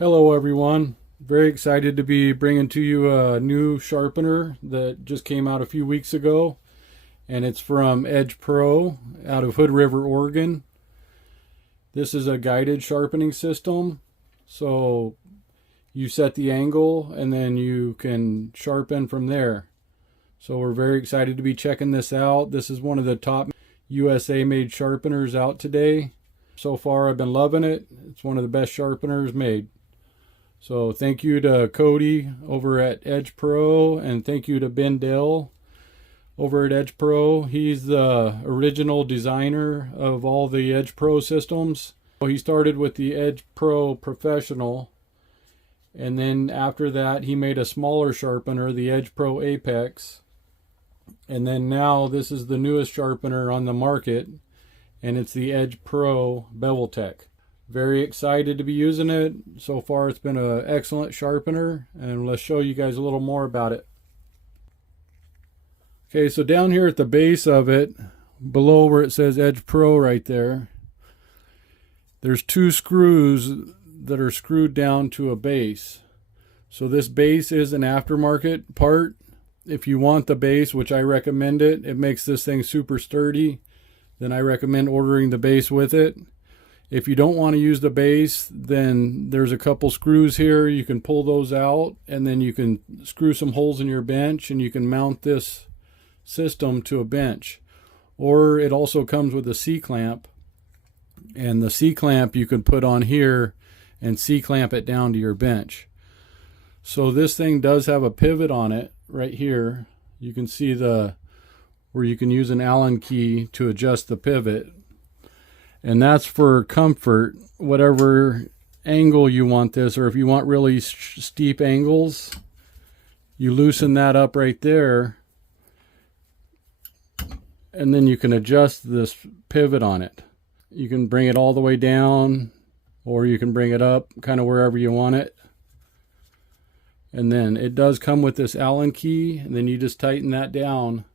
Hello everyone. Very excited to be bringing to you a new sharpener that just came out a few weeks ago, and it's from Edge Pro out of Hood River, Oregon. This is a guided sharpening system, so you set the angle and then you can sharpen from there. So we're very excited to be checking this out. This is one of the top USA made sharpeners out today. So far I've been loving it. It's one of the best sharpeners made. So thank you to Cody over at Edge Pro, and thank you to Ben Dell over at Edge Pro. He's the original designer of all the Edge Pro systems. He started with the Edge Pro Professional, and then after that he made a smaller sharpener, the Edge Pro Apex, and then now this is the newest sharpener on the market, and it's the Edge Pro BevelTech. Very excited to be using it. So far it's been an excellent sharpener, and let's show you guys a little more about it. Okay, so down here at the base of it, below where it says Edge Pro right there, there's two screws that are screwed down to a base. So this base is an aftermarket part. If you want the base, which I recommend it makes this thing super sturdy, then I recommend ordering the base with it. If you don't want to use the base, then there's a couple screws here. You can pull those out, and then you can screw some holes in your bench, and you can mount this system to a bench. Or it also comes with a C-clamp, and the C-clamp you can put on here and C-clamp it down to your bench. So this thing does have a pivot on it right here. You can see where you can use an Allen key to adjust the pivot. And that's for comfort, whatever angle you want this, or if you want really steep angles, you loosen that up right there, and then you can adjust this pivot on it. You can bring it all the way down, or you can bring it up kind of wherever you want it. And then it does come with this Allen key, and then you just tighten that down.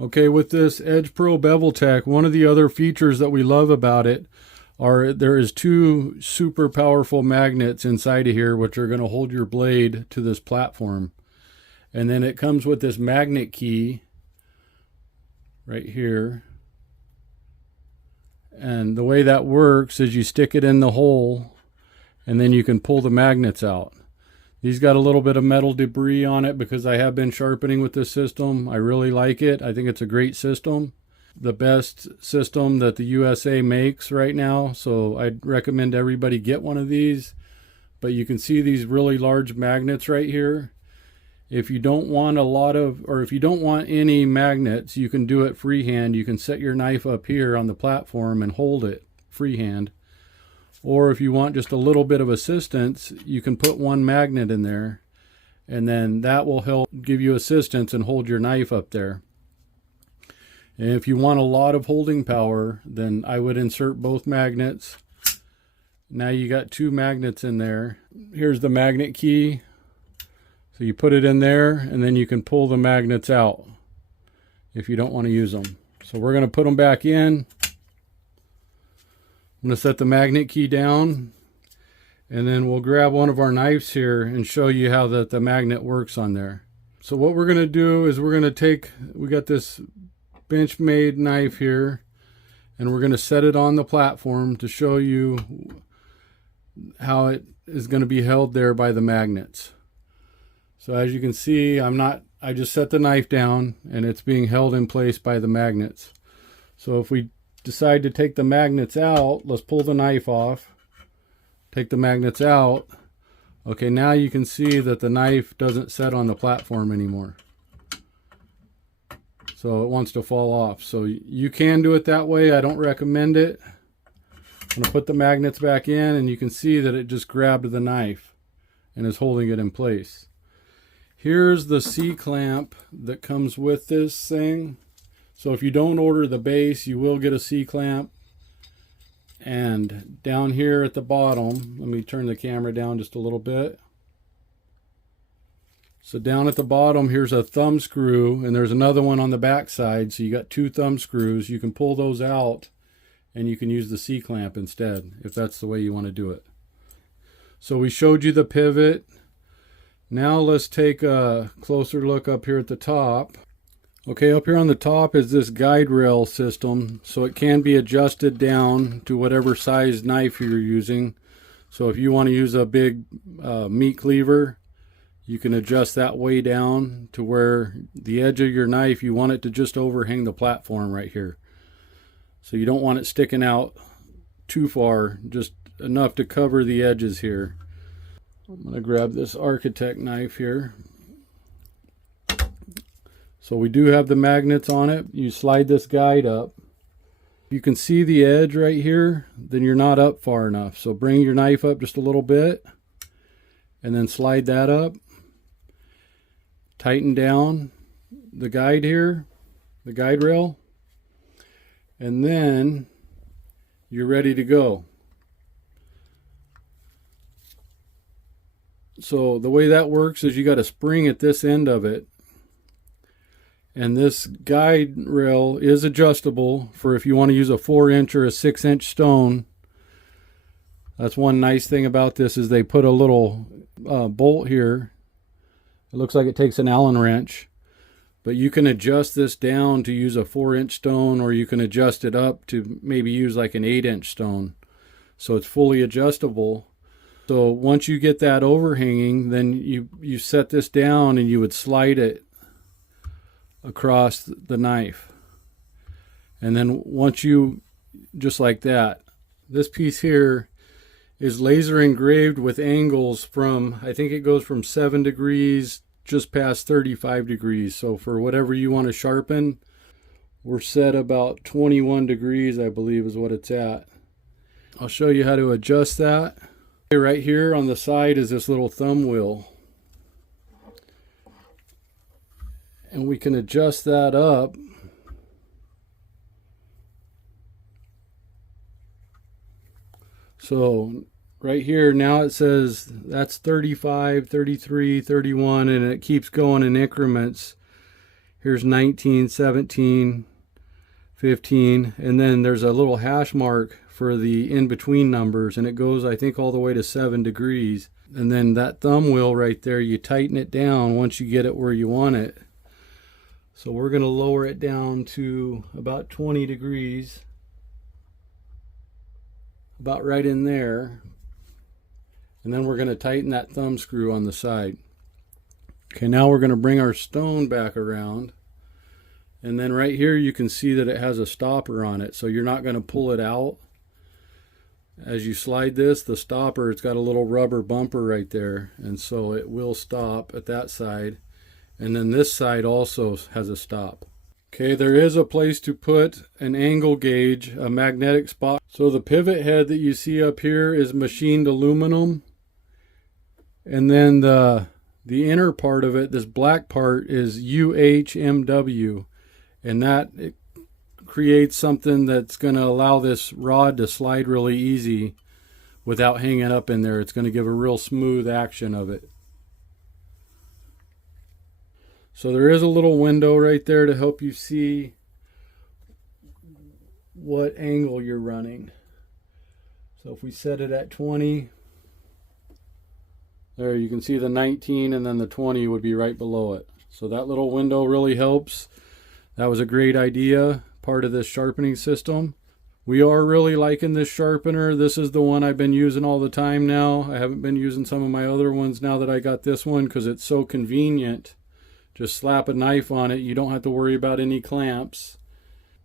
Okay, with this Edge Pro BevelTech, one of the other features that we love about it are there is two super powerful magnets inside of here which are going to hold your blade to this platform. And then it comes with this magnet key right here. And the way that works is you stick it in the hole and then you can pull the magnets out. These got a little bit of metal debris on it because I have been sharpening with this system. I really like it. I think it's a great system. The best system that the USA makes right now. So I'd recommend everybody get one of these. But you can see these really large magnets right here. If you don't want if you don't want any magnets, you can do it freehand. You can set your knife up here on the platform and hold it freehand. Or if you want just a little bit of assistance, you can put one magnet in there, and then that will help give you assistance and hold your knife up there. And if you want a lot of holding power, then I would insert both magnets. Now you got two magnets in there. Here's the magnet key. So you put it in there, and then you can pull the magnets out if you don't want to use them. So we're going to put them back in. I'm going to set the magnet key down, and then we'll grab one of our knives here and show you how the magnet works on there. So what we're going to do is we're going to we got this bench-made knife here, and we're going to set it on the platform to show you how it is going to be held there by the magnets. So as you can see, I just set the knife down, and it's being held in place by the magnets. So if we decide to take the magnets out, let's pull the knife off, take the magnets out. Okay, now you can see that the knife doesn't set on the platform anymore. So it wants to fall off. So you can do it that way. I don't recommend it. I'm going to put the magnets back in, and you can see that it just grabbed the knife and is holding it in place. Here's the C-clamp that comes with this thing. So if you don't order the base, you will get a C-clamp. And down here at the bottom, let me turn the camera down just a little bit. So down at the bottom, here's a thumb screw, and there's another one on the back side. So you got two thumb screws. You can pull those out, and you can use the C-clamp instead, if that's the way you want to do it. So we showed you the pivot. Now let's take a closer look up here at the top. Okay, up here on the top is this guide rail system, so it can be adjusted down to whatever size knife you're using. So if you want to use a big meat cleaver, you can adjust that way down to where the edge of your knife, you want it to just overhang the platform right here. So you don't want it sticking out too far, just enough to cover the edges here. I'm going to grab this Architect knife here. So we do have the magnets on it. You slide this guide up. You can see the edge right here, then you're not up far enough. So bring your knife up just a little bit and then slide that up. Tighten down the guide here, the guide rail, and then you're ready to go. So the way that works is you got a spring at this end of it. And this guide rail is adjustable for if you want to use a 4-inch or a 6-inch stone. That's one nice thing about this is they put a little bolt here. It looks like it takes an Allen wrench. But you can adjust this down to use a 4-inch stone, or you can adjust it up to maybe use like an 8-inch stone. So it's fully adjustable. So once you get that overhanging, then you set this down and you would slide it across the knife. And then once you, just like that, this piece here is laser engraved with angles from, I think it goes from 7 degrees just past 35 degrees. So for whatever you want to sharpen, we're set about 21 degrees, I believe is what it's at. I'll show you how to adjust that. Right here on the side is this little thumb wheel. And we can adjust that up. So right here now it says that's 35, 33, 31, and it keeps going in increments. Here's 19, 17, 15, and then there's a little hash mark for the in-between numbers, and it goes, I think, all the way to 7 degrees. And then that thumb wheel right there, you tighten it down once you get it where you want it. So we're going to lower it down to about 20 degrees, about right in there. And then we're going to tighten that thumb screw on the side. Okay, now we're going to bring our stone back around. And then right here you can see that it has a stopper on it, so you're not going to pull it out. As you slide this, the stopper, it's got a little rubber bumper right there, and so it will stop at that side. And then this side also has a stop. Okay, there is a place to put an angle gauge, a magnetic spot. So the pivot head that you see up here is machined aluminum. And then the inner part of it, this black part, is UHMW. And that it creates something that's going to allow this rod to slide really easy without hanging up in there. It's going to give a real smooth action of it. So there is a little window right there to help you see what angle you're running. So if we set it at 20, there you can see the 19, and then the 20 would be right below it. So that little window really helps. That was a great idea, part of this sharpening system. We are really liking this sharpener. This is the one I've been using all the time now. I haven't been using some of my other ones now that I got this one because it's so convenient. Just slap a knife on it. You don't have to worry about any clamps.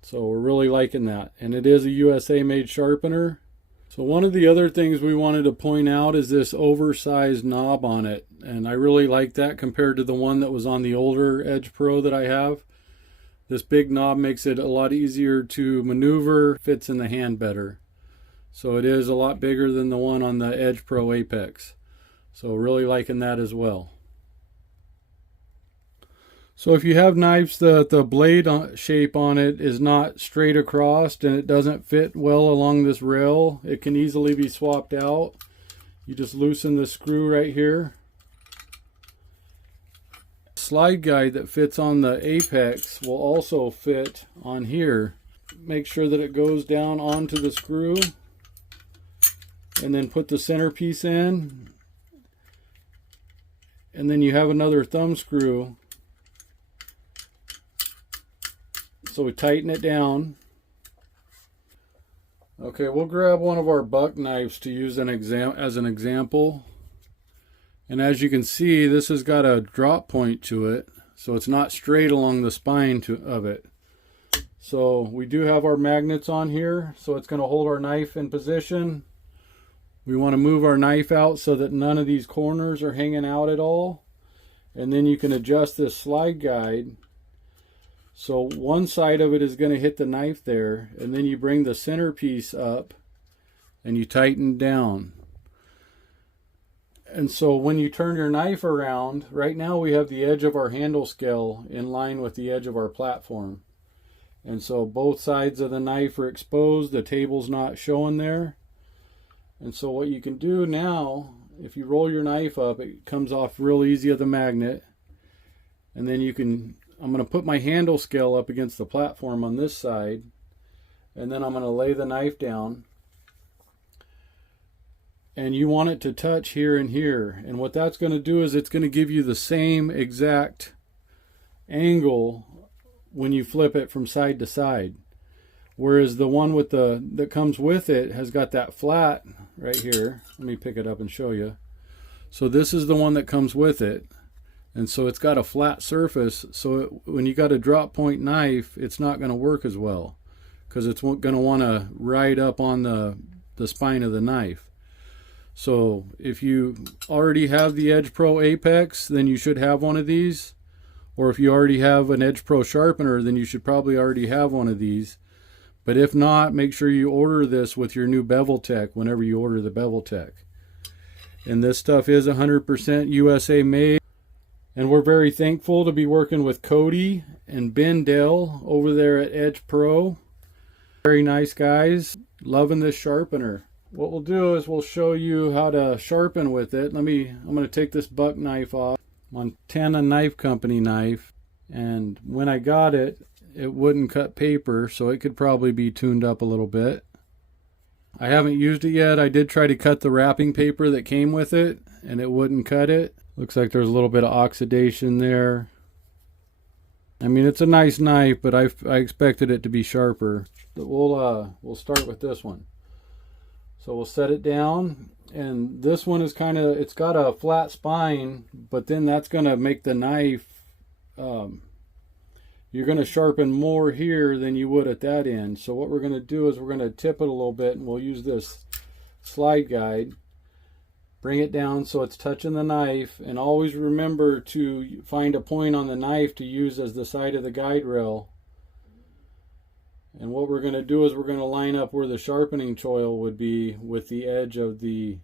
So we're really liking that. And it is a USA made sharpener. So one of the other things we wanted to point out is this oversized knob on it. And I really like that compared to the one that was on the older Edge Pro that I have. This big knob makes it a lot easier to maneuver, fits in the hand better. So it is a lot bigger than the one on the Edge Pro Apex. So really liking that as well. So if you have knives that the blade shape on it is not straight across and it doesn't fit well along this rail, it can easily be swapped out. You just loosen the screw right here. Slide guide that fits on the apex will also fit on here. Make sure that it goes down onto the screw and then put the centerpiece in. and then you have another thumb screw. So we tighten it down. Okay, we'll grab one of our buck knives to use as an example. And as you can see, this has got a drop point to it, so it's not straight along the spine of it. So we do have our magnets on here, so it's going to hold our knife in position. We want to move our knife out so that none of these corners are hanging out at all. And then you can adjust this slide guide. So one side of it is going to hit the knife there, and then you bring the centerpiece up and you tighten down. And so when you turn your knife around, right now we have the edge of our handle scale in line with the edge of our platform. And so both sides of the knife are exposed, the table's not showing there. And so what you can do now, if you roll your knife up, it comes off real easy of the magnet. And then you can, I'm going to put my handle scale up against the platform on this side. And then I'm going to lay the knife down. And you want it to touch here and here. And what that's going to do is it's going to give you the same exact angle when you flip it from side to side. Whereas the one with that comes with it has got that flat right here. Let me pick it up and show you. So this is the one that comes with it. And so it's got a flat surface. So when you got a drop point knife, it's not going to work as well, because it's going to want to ride up on the spine of the knife. So if you already have the Edge Pro Apex, then you should have one of these. Or if you already have an Edge Pro Sharpener, then you should probably already have one of these. But if not, make sure you order this with your new BevelTech whenever you order the BevelTech. And this stuff is 100% USA made. And we're very thankful to be working with Cody and Ben Dell over there at Edge Pro. Very nice guys. Loving this sharpener. What we'll do is we'll show you how to sharpen with it. I'm going to take this buck knife off. Montana Knife Company knife, and when I got it, it wouldn't cut paper, so it could probably be tuned up a little bit. I haven't used it yet. I did try to cut the wrapping paper that came with it, and it wouldn't cut it. Looks like there's a little bit of oxidation there. I mean, it's a nice knife, but I expected it to be sharper. But we'll start with this one. So we'll set it down. And this one is it's got a flat spine, but then that's going to make the knife, you're going to sharpen more here than you would at that end. So what we're going to do is we're going to tip it a little bit, and we'll use this slide guide. Bring it down so it's touching the knife, and always remember to find a point on the knife to use as the side of the guide rail. And what we're going to do is we're going to line up where the sharpening choil would be with the edge of the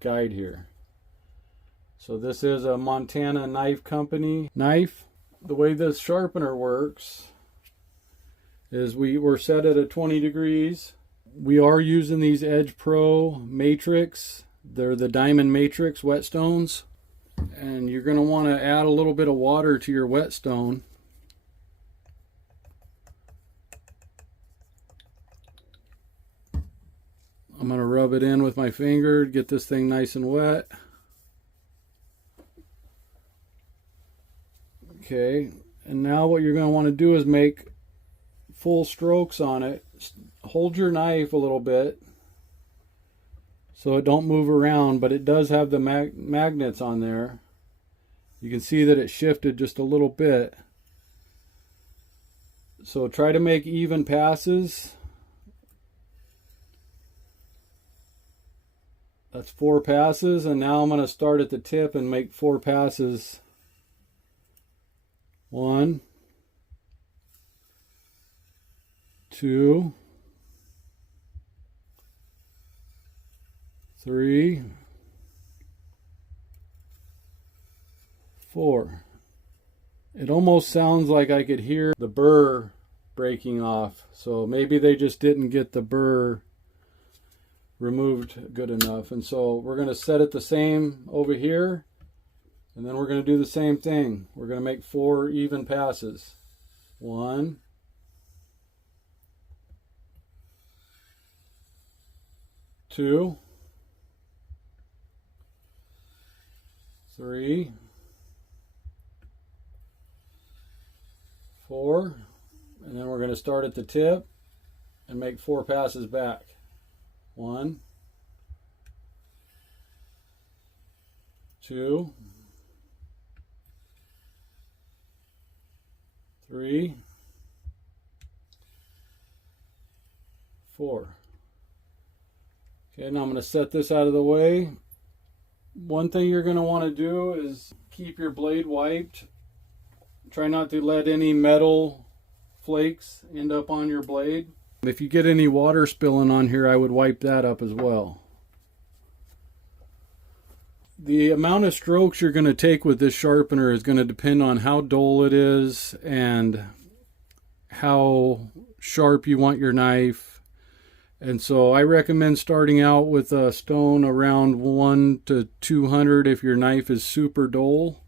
guide here. So this is a Montana Knife Company knife. The way this sharpener works is we're set at a 20 degrees. We are using these Edge Pro Matrix. They're the Diamond Matrix whetstones. And you're going to want to add a little bit of water to your whetstone. I'm going to rub it in with my finger to get this thing nice and wet. Okay, and now what you're going to want to do is make full strokes on it. Hold your knife a little bit so it don't move around, but it does have the magnets on there. You can see that it shifted just a little bit. So try to make even passes. That's 4 passes, and now I'm going to start at the tip and make 4 passes. 1, 2, 3, 4. It almost sounds like I could hear the burr breaking off, so maybe they just didn't get the burr removed good enough. And so we're going to set it the same over here, and then we're going to do the same thing. We're going to make 4 even passes. 1, 2, 3, 4, and then we're going to start at the tip and make 4 passes back. 1, 2, 3, 4. Okay, now I'm going to set this out of the way. One thing you're going to want to do is keep your blade wiped. Try not to let any metal flakes end up on your blade. If you get any water spilling on here, I would wipe that up as well. The amount of strokes you're going to take with this sharpener is going to depend on how dull it is and how sharp you want your knife. And so I recommend starting out with a stone around 1 to 200 if your knife is super dull.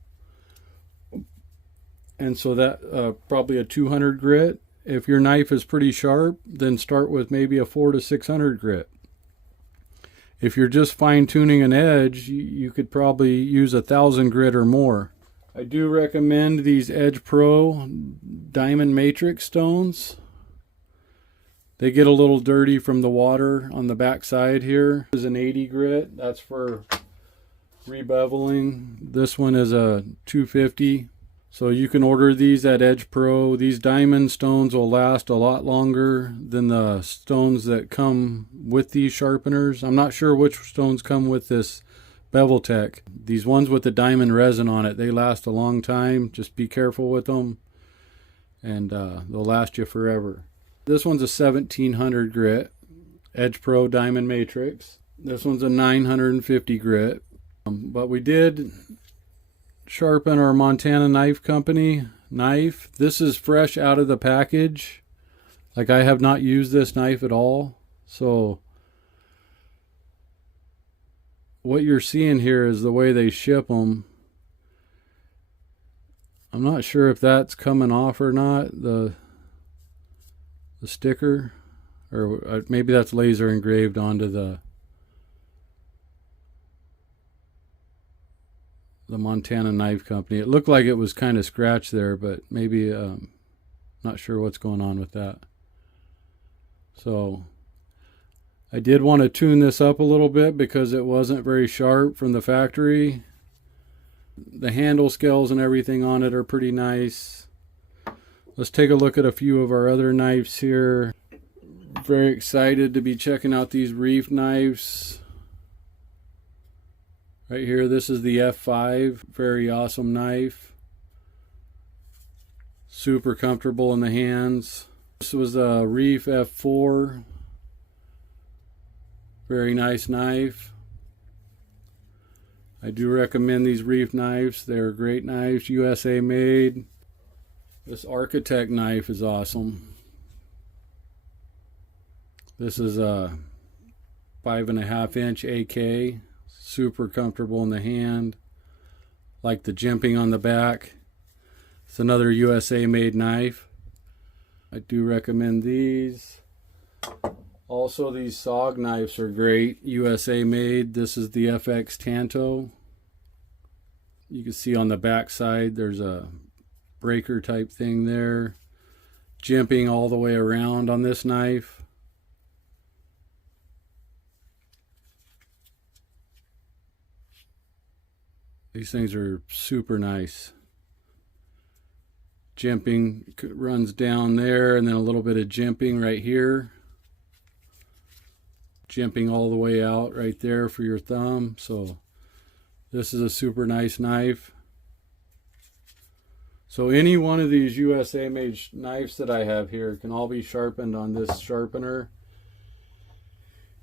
And so that probably a 200 grit. If your knife is pretty sharp, then start with maybe a 400 to 600 grit. If you're just fine tuning an edge, you could probably use 1,000 grit or more. I do recommend these Edge Pro diamond matrix stones. They get a little dirty from the water on the back side here. This is an 80 grit. That's for rebeveling. This one is a 250. So you can order these at Edge Pro. These diamond stones will last a lot longer than the stones that come with these sharpeners. I'm not sure which stones come with this BevelTech. These ones with the diamond resin on it, they last a long time. Just be careful with them, and they'll last you forever. This one's a 1700 grit, Edge Pro Diamond Matrix. This one's a 950 grit. But we did sharpen our Montana Knife Company knife. This is fresh out of the package. Like, I have not used this knife at all. So what you're seeing here is the way they ship them. I'm not sure if that's coming off or not, the sticker, or maybe that's laser engraved onto the Montana Knife Company. It looked like it was kind of scratched there, but maybe not sure what's going on with that. So I did want to tune this up a little bit because it wasn't very sharp from the factory. The handle scales and everything on it are pretty nice. Let's take a look at a few of our other knives here. Very excited to be checking out these reef knives. Right here, this is the F5. Very awesome knife. Super comfortable in the hands. This was a Reef F4. Very nice knife. I do recommend these Reef knives. They're great knives, USA made. This Architect knife is awesome. This is a 5.5 inch AK. Super comfortable in the hand. Like the jimping on the back. It's another USA made knife. I do recommend these. Also, these SOG knives are great. USA made. This is the FX Tanto. You can see on the back side there's a breaker type thing there. Jimping all the way around on this knife. These things are super nice. Jimping runs down there, and then a little bit of jimping right here. Jimping all the way out right there for your thumb. So this is a super nice knife. So any one of these USA made knives that I have here can all be sharpened on this sharpener.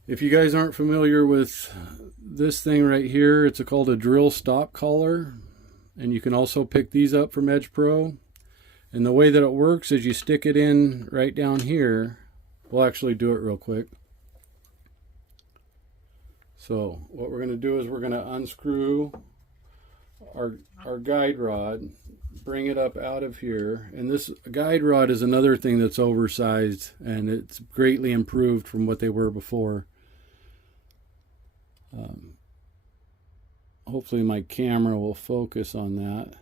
If you guys aren't familiar with this thing right here, it's called a drill stop collar, and you can also pick these up from Edge Pro. And the way that it works is you stick it in right down here. We'll actually do it real quick. So what we're going to do is we're going to unscrew our guide rod, bring it up out of here. And this guide rod is another thing that's oversized, and it's greatly improved from what they were before. Hopefully my camera will focus on that.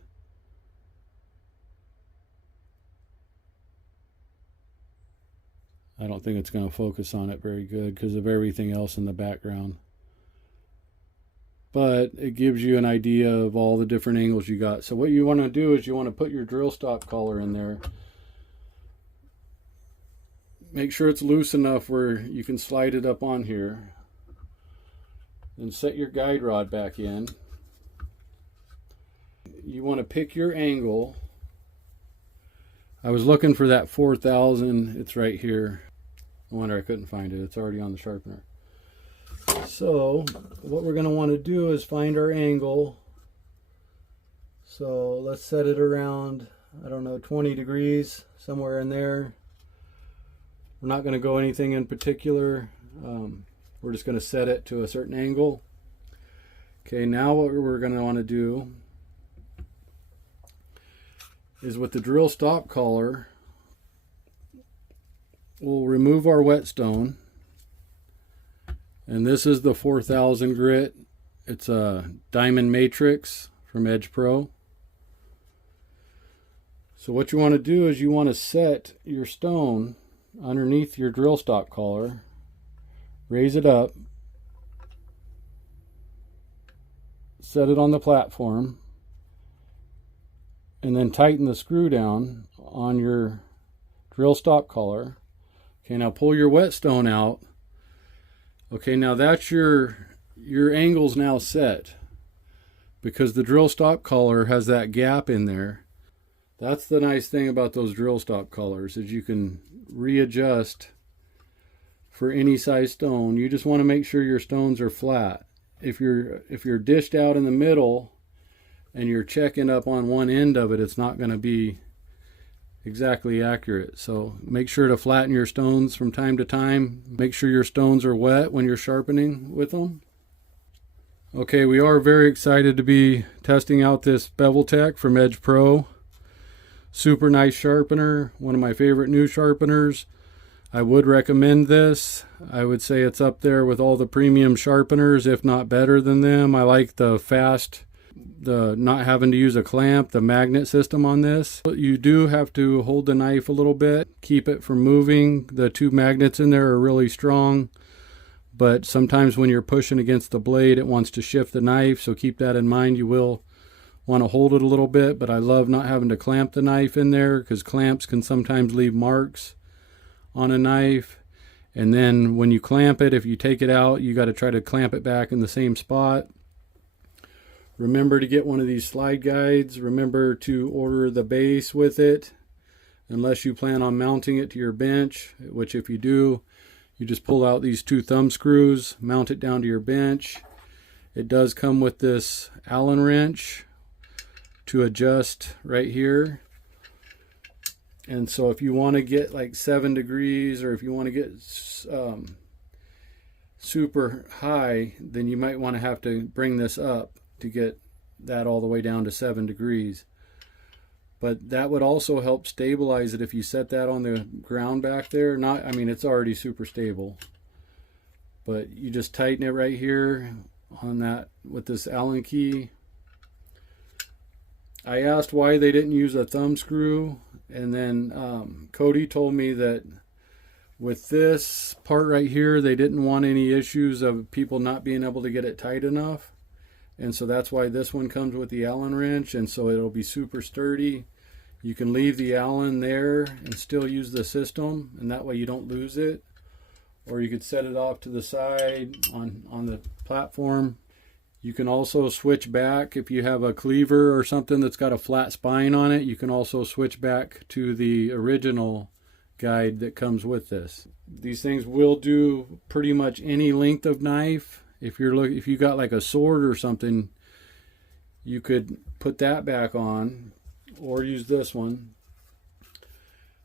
I don't think it's going to focus on it very good because of everything else in the background. But it gives you an idea of all the different angles you got. So what you want to do is you want to put your drill stop collar in there. Make sure it's loose enough where you can slide it up on here. Then set your guide rod back in. You want to pick your angle. I was looking for that 4000. It's right here. No wonder I couldn't find it. It's already on the sharpener. So what we're going to want to do is find our angle. So let's set it around, I don't know, 20 degrees, somewhere in there. We're not going to go anything in particular. We're just going to set it to a certain angle. Okay, now what we're going to want to do is with the drill stop collar, we'll remove our whetstone. And this is the 4000 grit. It's a diamond matrix from Edge Pro. So what you want to do is you want to set your stone underneath your drill stop collar, raise it up, set it on the platform, and then tighten the screw down on your drill stop collar. Okay, now pull your whetstone out. Okay, now that's your angle's now set because the drill stop collar has that gap in there. That's the nice thing about those drill stop collars is you can readjust for any size stone. You just want to make sure your stones are flat. If you're dished out in the middle and you're checking up on one end of it, it's not going to be exactly accurate. So make sure to flatten your stones from time to time. Make sure your stones are wet when you're sharpening with them. Okay, we are very excited to be testing out this BevelTech from Edge Pro. Super nice sharpener, one of my favorite new sharpeners. I would recommend this. I would say it's up there with all the premium sharpeners, if not better than them. I like the fast, the not having to use a clamp, the magnet system on this. You do have to hold the knife a little bit, keep it from moving. The two magnets in there are really strong, but sometimes when you're pushing against the blade, it wants to shift the knife, so keep that in mind. You will want to hold it a little bit, but I love not having to clamp the knife in there because clamps can sometimes leave marks on a knife. And then when you clamp it, if you take it out, you got to try to clamp it back in the same spot. Remember to get one of these slide guides. Remember to order the base with it, unless you plan on mounting it to your bench, which if you do, you just pull out these two thumb screws, mount it down to your bench. It does come with this Allen wrench to adjust right here. And so if you want to get like 7 degrees, or if you want to get super high, then you might want to have to bring this up to get that all the way down to 7 degrees. But that would also help stabilize it if you set that on the ground back there. Not, I mean, it's already super stable, but you just tighten it right here on that with this Allen key. I asked why they didn't use a thumb screw, and then Cody told me that with this part right here, they didn't want any issues of people not being able to get it tight enough. And so that's why this one comes with the Allen wrench, and so it'll be super sturdy. You can leave the Allen there and still use the system, and that way you don't lose it. Or you could set it off to the side on the platform. You can also switch back if you have a cleaver or something that's got a flat spine on it. You can also switch back to the original guide that comes with this. These things will do pretty much any length of knife. If you got like a sword or something, you could put that back on, or use this one.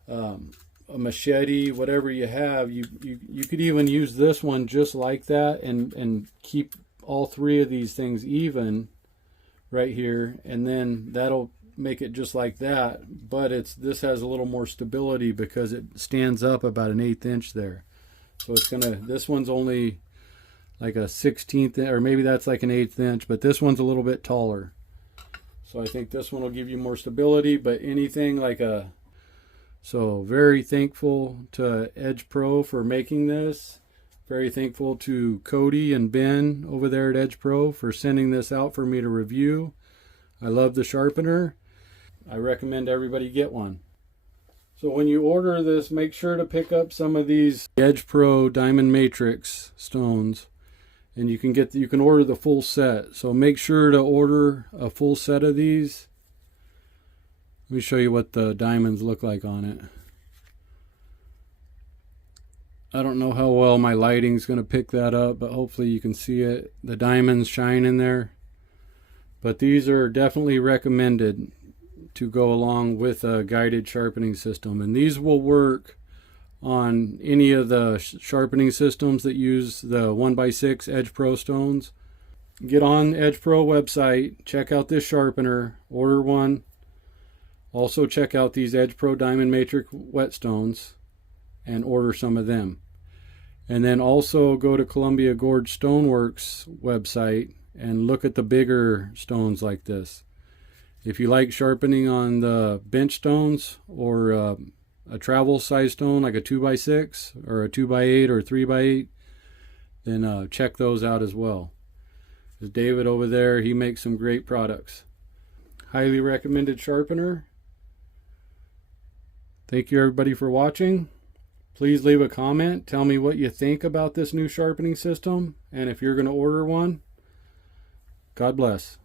A machete, whatever you have, you could even use this one just like that, and keep all three of these things even right here, and then that'll make it just like that. But this has a little more stability because it stands up about an 1/8 inch there. So it's gonna, this one's only like a 16th, or maybe that's like an 1/8 inch, but this one's a little bit taller. So I think this one will give you more stability, but anything like a... So very thankful to Edge Pro for making this. Very thankful to Cody and Ben over there at Edge Pro for sending this out for me to review. I love the sharpener. I recommend everybody get one. So when you order this, make sure to pick up some of these Edge Pro Diamond Matrix stones. And you can order the full set. So make sure to order a full set of these. Let me show you what the diamonds look like on it. I don't know how well my lighting's going to pick that up, but hopefully you can see it. The diamonds shine in there. But these are definitely recommended to go along with a guided sharpening system. And these will work on any of the sharpening systems that use the 1x6 Edge Pro stones. Get on Edge Pro website, check out this sharpener, order one. Also check out these Edge Pro Diamond Matrix whetstones and order some of them. And then also go to Columbia Gorge Stoneworks website and look at the bigger stones like this. If you like sharpening on the bench stones or a travel size stone like a 2x6 or a 2x8 or 3x8, then check those out as well. There's David over there, he makes some great products. Highly recommended sharpener. Thank you everybody for watching. Please leave a comment, tell me what you think about this new sharpening system, and if you're going to order one. God bless.